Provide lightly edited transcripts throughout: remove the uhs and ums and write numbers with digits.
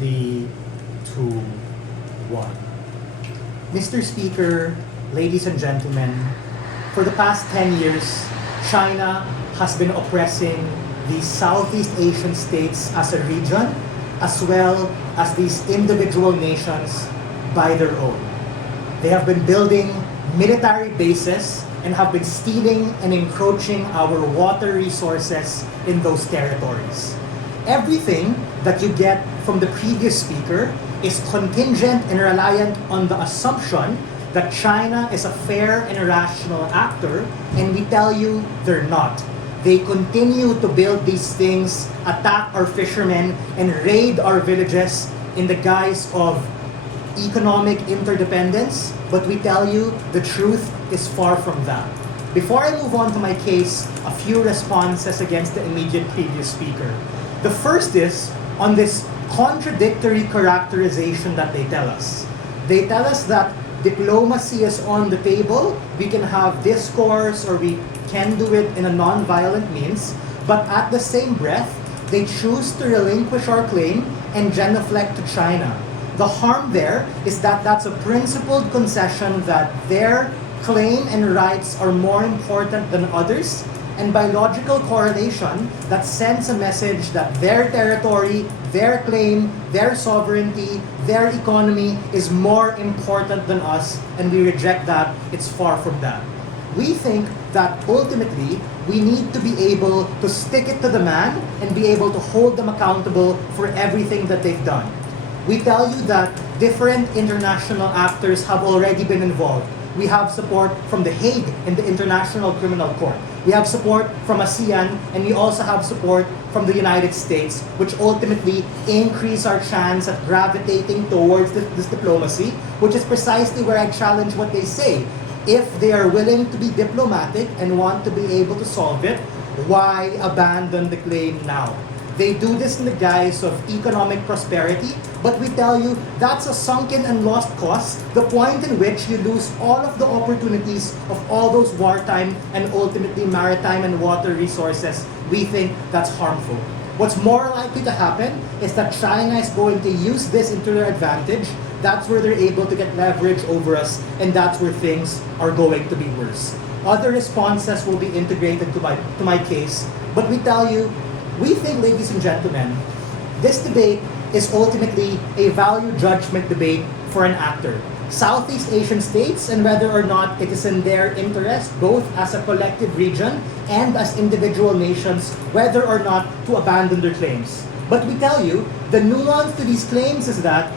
3, 2, 1. Mr. Speaker, ladies and gentlemen, for the past 10 years, China has been oppressing the Southeast Asian states as a region, as well as these individual nations by their own. They have been building military bases and have been stealing and encroaching our water resources in those territories. Everything that you get from the previous speaker is contingent and reliant on the assumption that China is a fair and rational actor, and we tell you they're not. They continue to build these things, attack our fishermen, and raid our villages in the guise of economic interdependence, but we tell you the truth is far from that. Before I move on to my case, a few responses against the immediate previous speaker. The first is on this contradictory characterization that they tell us. They tell us that diplomacy is on the table, we can have discourse or we can do it in a non-violent means, but at the same breath, they choose to relinquish our claim and genuflect to China. The harm there is that that's a principled concession that their claim and rights are more important than others, and by logical correlation, that sends a message that their territory, their claim, their sovereignty, their economy is more important than us, and we reject that. It's far from that. We think that ultimately, we need to be able to stick it to the man and be able to hold them accountable for everything that they've done. We tell you that different international actors have already been involved. We have support from The Hague in the International Criminal Court. We have support from ASEAN, and we also have support from the United States, which ultimately increase our chance at gravitating towards this diplomacy, which is precisely where I challenge what they say. If they are willing to be diplomatic and want to be able to solve it, why abandon the claim now? They do this in the guise of economic prosperity, but we tell you that's a sunken and lost cause, the point in which you lose all of the opportunities of all those wartime and ultimately maritime and water resources. We think that's harmful. What's more likely to happen is that China is going to use this into their advantage. That's where they're able to get leverage over us, and that's where things are going to be worse. Other responses will be integrated to my case, but we tell you, we think, ladies and gentlemen, this debate is ultimately a value judgment debate for an actor. Southeast Asian states, and whether or not it is in their interest, both as a collective region and as individual nations, whether or not to abandon their claims. But we tell you, the nuance to these claims is that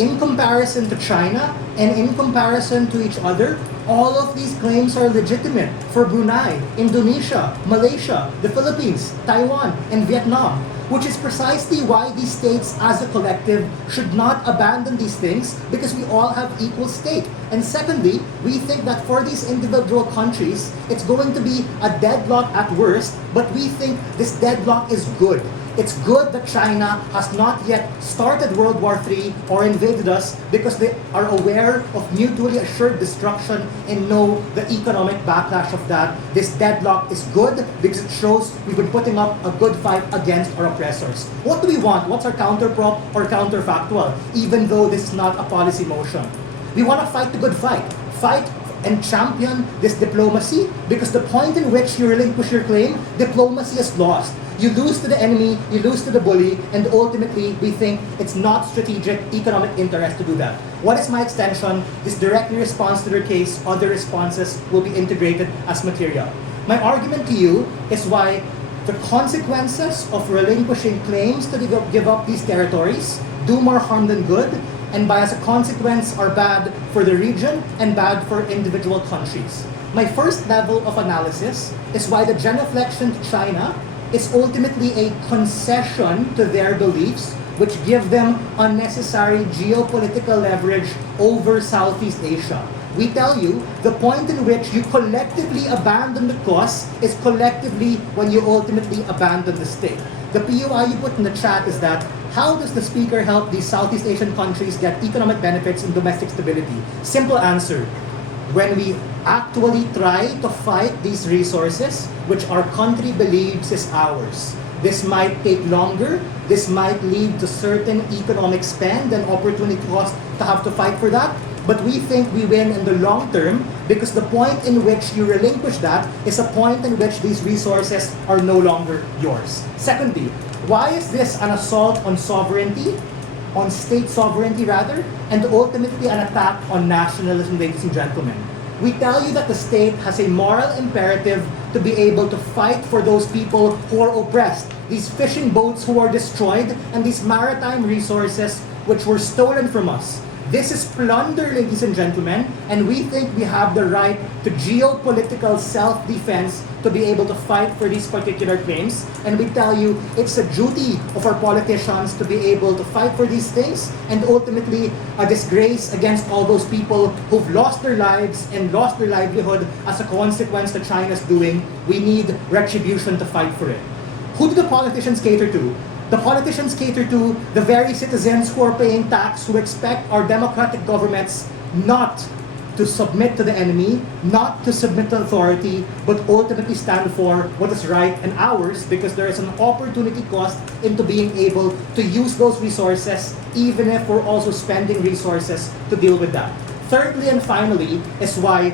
in comparison to China and in comparison to each other, all of these claims are legitimate for Brunei, Indonesia, Malaysia, the Philippines, Taiwan, and Vietnam, which is precisely why these states as a collective should not abandon these things, because we all have equal stake. And secondly, we think that for these individual countries, it's going to be a deadlock at worst, but we think this deadlock is good. It's good that China has not yet started World War III or invaded us, because they are aware of mutually assured destruction and know the economic backlash of that. This deadlock is good because it shows we've been putting up a good fight against our oppressors. What do we want? What's our counterprop or counterfactual, even though this is not a policy motion? We want to fight the good fight. Fight and champion this diplomacy, because the point in which you relinquish your claim, diplomacy is lost. You lose to the enemy, you lose to the bully, and ultimately we think it's not strategic economic interest to do that. What is my extension? This directly responds to their case. Other responses will be integrated as material. My argument to you is why the consequences of relinquishing claims to give up these territories do more harm than good, and by as a consequence are bad for the region and bad for individual countries. My first level of analysis is why the genuflection to China is ultimately a concession to their beliefs, which give them unnecessary geopolitical leverage over Southeast Asia. We tell you, the point in which you collectively abandon the cause is collectively when you ultimately abandon the state. The PUI you put in the chat is that, how does the speaker help these Southeast Asian countries get economic benefits and domestic stability? Simple answer. When we actually try to fight these resources, which our country believes is ours, This might take longer. This might lead to certain economic spend and opportunity cost to have to fight for that. But we think we win in the long term because the point in which you relinquish that is a point in which these resources are no longer yours. Secondly, why is this an assault on sovereignty, on state sovereignty rather, and ultimately an attack on nationalism, ladies and gentlemen? We tell you that the state has a moral imperative to be able to fight for those people who are oppressed, these fishing boats who are destroyed, and these maritime resources which were stolen from us. This is plunder, ladies and gentlemen, and we think we have the right to geopolitical self-defense to be able to fight for these particular claims. And we tell you it's a duty of our politicians to be able to fight for these things, and ultimately a disgrace against all those people who've lost their lives and lost their livelihood as a consequence to China's doing. We need retribution to fight for it. Who do the politicians cater to? The politicians cater to the very citizens who are paying tax, who expect our democratic governments not to submit to the enemy, not to submit to authority, but ultimately stand for what is right and ours, because there is an opportunity cost into being able to use those resources, even if we're also spending resources to deal with that. Thirdly and finally is why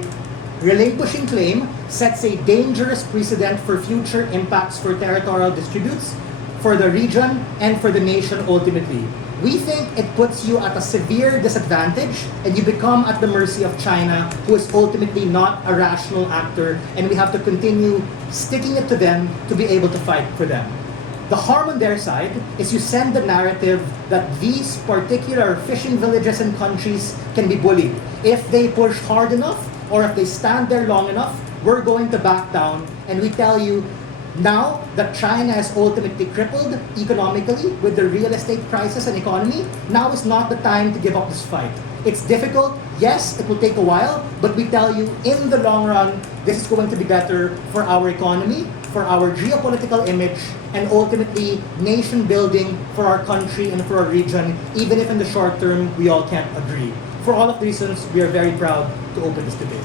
relinquishing claim sets a dangerous precedent for future impacts for territorial disputes, for the region, and for the nation ultimately. We think it puts you at a severe disadvantage and you become at the mercy of China, who is ultimately not a rational actor, and we have to continue sticking it to them to be able to fight for them. The harm on their side is you send the narrative that these particular fishing villages and countries can be bullied. If they push hard enough or if they stand there long enough, we're going to back down, and we tell you now that China is ultimately crippled economically with the real estate crisis and economy, now is not the time to give up this fight. It's difficult, yes, it will take a while, but we tell you in the long run, this is going to be better for our economy, for our geopolitical image, and ultimately nation building for our country and for our region, even if in the short term we all can't agree. For all of the reasons, we are very proud to open this debate.